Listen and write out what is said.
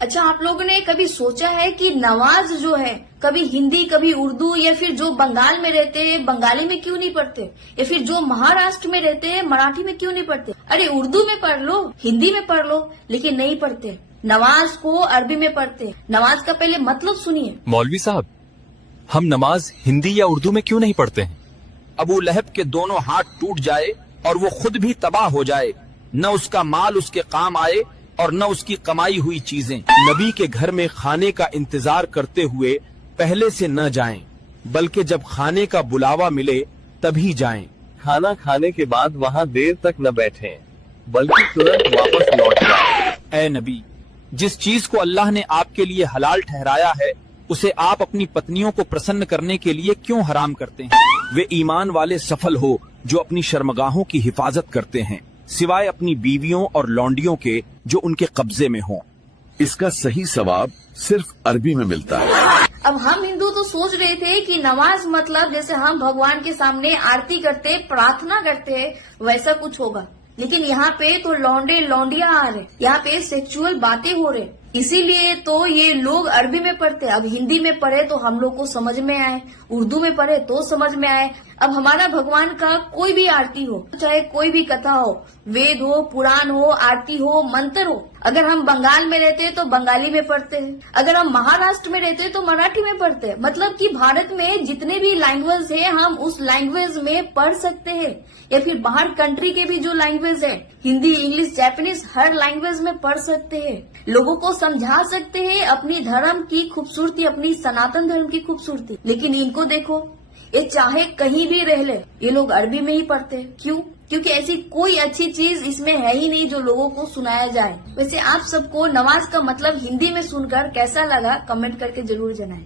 अच्छा, आप लोगों ने कभी सोचा है कि नमाज जो है कभी हिंदी कभी उर्दू या फिर जो बंगाल में रहते हैं बंगाली में क्यों नहीं पढ़ते, या फिर जो महाराष्ट्र में रहते हैं मराठी में क्यों नहीं पढ़ते? अरे उर्दू में पढ़ लो, हिंदी में पढ़ लो, लेकिन नहीं पढ़ते। नमाज को अरबी में पढ़ते। नमाज का पहले मतलब सुनिए। मौलवी साहब, हम नमाज हिंदी या उर्दू में क्यों नहीं पढ़ते हैं? अबू लहब के दोनों हाथ टूट जाए और वो खुद भी तबाह हो जाए, न उसका माल उसके काम आए और न उसकी कमाई हुई चीजें। नबी के घर में खाने का इंतजार करते हुए पहले से न जाएं, बल्कि जब खाने का बुलावा मिले तभी जाएं। खाना खाने के बाद वहाँ देर तक न बैठें, बल्कि तुरंत वापस लौट जाएं। ऐ नबी, जिस चीज को अल्लाह ने आपके लिए हलाल ठहराया है उसे आप अपनी पत्नियों को प्रसन्न करने के लिए क्यों हराम करते हैं? वे ईमान वाले सफल हो जो अपनी शर्मगाहों की हिफाजत करते हैं, सिवाय अपनी बीवियों और लौंडियों के जो उनके कब्जे में हों। इसका सही सवाब सिर्फ अरबी में मिलता है। अब हम हिंदू तो सोच रहे थे कि नमाज मतलब जैसे हम भगवान के सामने आरती करते प्रार्थना करते हैं वैसा कुछ होगा, लेकिन यहाँ पे तो लौंडे लौंडिया आ रहे, यहाँ पे सेक्सुअल बातें हो रहे, इसीलिए तो ये लोग अरबी में पढ़ते। अब हिंदी में पढ़े तो हम लोग को समझ में आए, उर्दू में पढ़े तो समझ में आए। अब हमारा भगवान का कोई भी आरती हो, चाहे कोई भी कथा हो, वेद हो, पुराण हो, आरती हो, मंत्र हो, अगर हम बंगाल में रहते हैं तो बंगाली में पढ़ते हैं, अगर हम महाराष्ट्र में रहते हैं तो मराठी में पढ़ते हैं। मतलब कि भारत में जितने भी लैंग्वेज है हम उस लैंग्वेज में पढ़ सकते हैं, या फिर बाहर कंट्री के भी जो लैंग्वेज है हिंदी, इंग्लिश, जापानीज, हर लैंग्वेज में पढ़ सकते हैं। लोगों को समझा सकते हैं अपनी धर्म की खूबसूरती, अपनी सनातन धर्म की खूबसूरती। लेकिन इनको देखो, ये चाहे कहीं भी रह ले, ये लोग अरबी में ही पढ़ते हैं। क्यों? क्योंकि ऐसी कोई अच्छी चीज इसमें है ही नहीं जो लोगों को सुनाया जाए। वैसे आप सबको नमाज का मतलब हिंदी में सुनकर कैसा लगा कमेंट करके जरूर जनाएं।